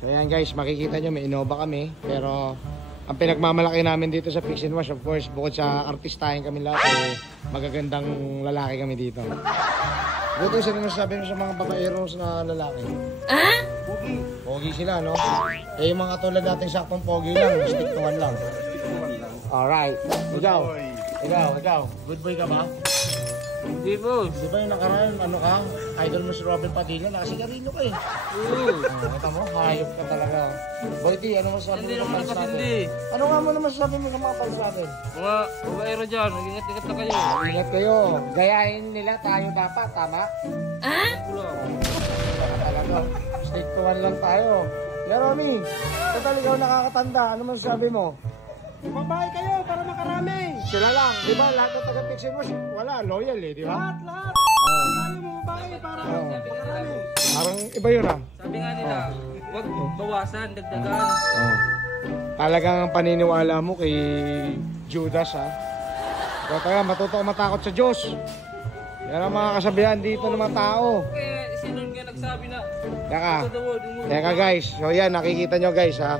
So ayan guys, makikita nyo may Innova kami. Pero ang pinagmamalaki namin dito sa Fix and Wash, of course, bukod sa artistahin kami lahat, magagandang lalaki kami dito. Buto sila nasasabi mo sa mga babaeros na lalaki. Pogi. Pogi sila, no? Eh yung mga tulad nating saktong pogi lang, stick to one lang. Alright. Ikaw. Good boy ka ba? Hindi po. Di ba yung nakaraan, ano ka? Idol mo si Robin Padilla, nakasigarino ka eh. Kita mo, hayop ka talaga. Boyti, ano masasabi mo sa palis natin? Ano nga mo na masasabi mo sa mga palis natin? Mga babaero dyan, mag-ingat-ingat na kayo. Ingat kayo. Gayahin nila tayo dapat, tama? Talaga, stick to one lang tayo. Leromy, total ikaw nakakatanda, ano masasabi mo? Babae kayo para makarami. Sila lang, di ba? Lahat ng taga-Fix and Wash, wala, loyal eh, di ba? Lahat. Tayo mga babae para makarami. Parang iba yun ah. Sabi nga nila, huwag bawasan, dagdagan. Talagang ang paniniwala mo kay Judas ha. Kaya talaga matuto ka matakot sa Diyos. Yan ang mga kasabihan dito ng mga tao. Kaya sino nga nagsabi na Teka guys, so yan nakikita nyo guys ha.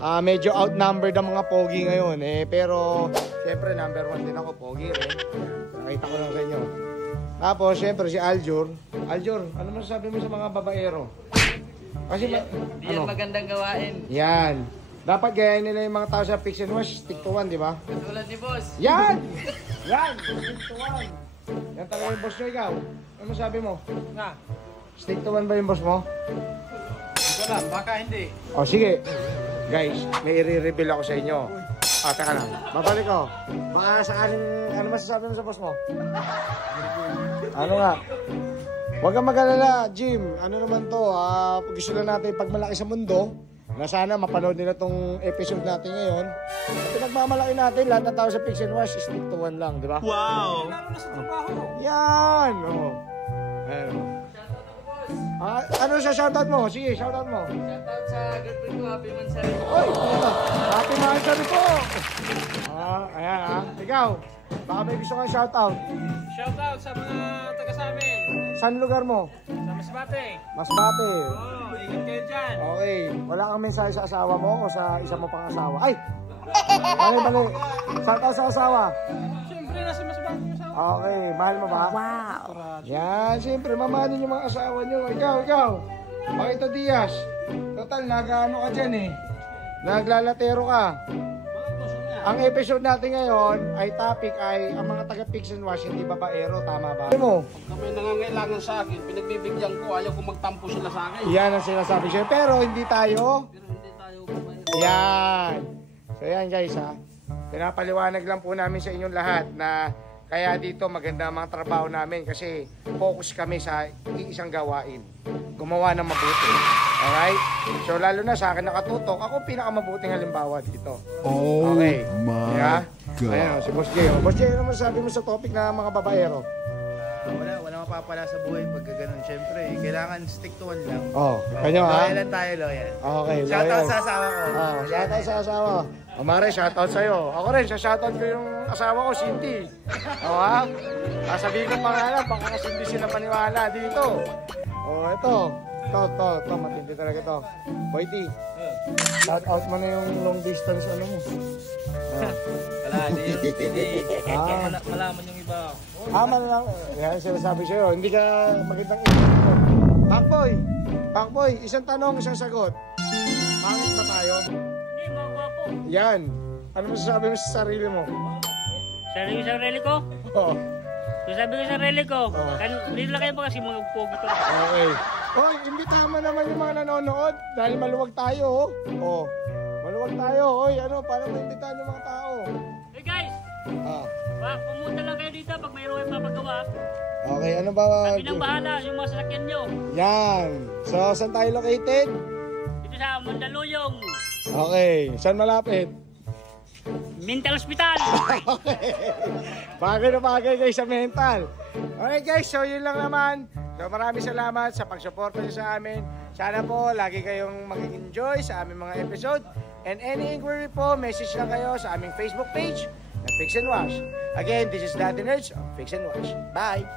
Medyo outnumbered ang mga pogi ngayon pero syempre number 1 din ako, pogi rin. Nakita ko lang sa inyo. Tapos syempre si Aljur, ano masasabi mo sa mga babaero? Kasi yan magandang gawain. Yan. Dapat gayahin nila yung mga tao sa Fix and Wash, stick to one, di ba? Katulad ni boss. Yan! Stick to one. Yan talaga yung boss nyo, ikaw. Ano masabi mo? Nga. Stick to one ba yung boss mo? Wala, baka hindi. O sige. Guys, may i-reveal ako sa inyo. Teka lang. Babalik ko. Baka sakaling, ano masasabi mo sa boss mo? Ano nga? Huwag kang mag-alala, Jim. Ano naman to? Gusto na natin pagmalaki sa mundo. Na sana mapanood nila tong episode natin ngayon. Pinagmamalaki natin, lahat na tao sa Fix and Wash, stick to one lang, di ba? Wow! Lalo na sa trabaho. Yan! Ayan o. Ano sa shoutout mo? Sige, shoutout mo. Shoutout sa girlfriend ko, Happy Mansari po. Oy! Happy Mansari po! Ayan ha. Ikaw, baka may gusto kang shoutout. Shoutout sa mga taga sa amin. Saan lugar mo? Sa Masbate. Masbate. Oo, ingat kayo dyan. Okay. Wala kang mensahe sa asawa mo o sa isa mo pang asawa? Ay! Bali. Shoutout sa asawa. Siyempre, nasa Masbate yung asawa. Okay. Mahal mo ba? Wow. Yan. Siyempre, mamahalin yung mga asawa nyo. Ikaw. Pakito Diaz. Total, nag-ano ka dyan eh. Naglalatero ka. Ang episode natin ngayon ay topic ay ang mga taga-Fix and Wash, hindi babaero. Tama ba? Ano mo? Kami nangangailangan sa akin, pinagbibigyan ko, ayaw ko magtampo sila sa akin. Yan ang sinasabi siya. Pero hindi tayo. Yan. So yan guys ha. Pinapaliwanag lang po namin sa inyong lahat na kaya dito maganda ang mga trabaho namin kasi focus kami sa isang gawain. Gumawa ng mabuti. Alright? So lalo na sa akin nakatutok, ako pinakamabuting halimbawa dito. Oh okay. My God. Ayan si Boss Jay. Boss Jay, ano masasabi mo sa topic na mga babaero? Wala mapapala sa buhay pag gano'n. Siyempre, kailangan stick to one lang. Kanyo ha? Loyal lang tayo, loyal. Okay, Shoutout sa asawa ko. Shoutout sa asawa. Mare, shoutout sa'yo. Ako rin, shoutout ko yung asawa ko, Cindy. Ha? Sasabihin ko pangalan, baka kasi hindi sila maniwala dito. Ito. Ito, matindi talaga ito. Boyti, shoutout mo na yung long distance ano mo. Wala, hindi. Malaman yung iba. Malaman. Yan, sinasabi sa'yo. Hindi ka magandang ito. Pakboy, isang tanong, isang sagot. Pangit ba tayo? Hindi, mga gwapo. Yan. Ano masasabi mo sa sarili mo? Sarili ko? Oo. Sabi ko sa sarili ko, dito lang kayo pa kasi mga pogi ko. Okay. Imbitahan mo naman yung mga nanonood dahil maluwag tayo. Maluwag tayo. Para maimbitahan yung mga tao. Hey guys! Pumunta lang kayo dito pag mayroon kayong papagawa. Okay, ano ba? Kami nang bahala, yung mga sasakyan nyo. Yan. So, saan tayo located? Dito sa Mandaluyong. Okay. Saan malapit? Mental Hospital. Okay. Bagay na bagay guys sa mental. Okay guys, so yun lang naman. So maraming salamat sa pagsuporta niyo sa amin. Sana po lagi kayong mag-enjoy sa aming mga episode. And any inquiry po, message lang kayo sa aming Facebook page na Fix and Wash. Again, this is Daddy Nerds of Fix and Wash. Bye!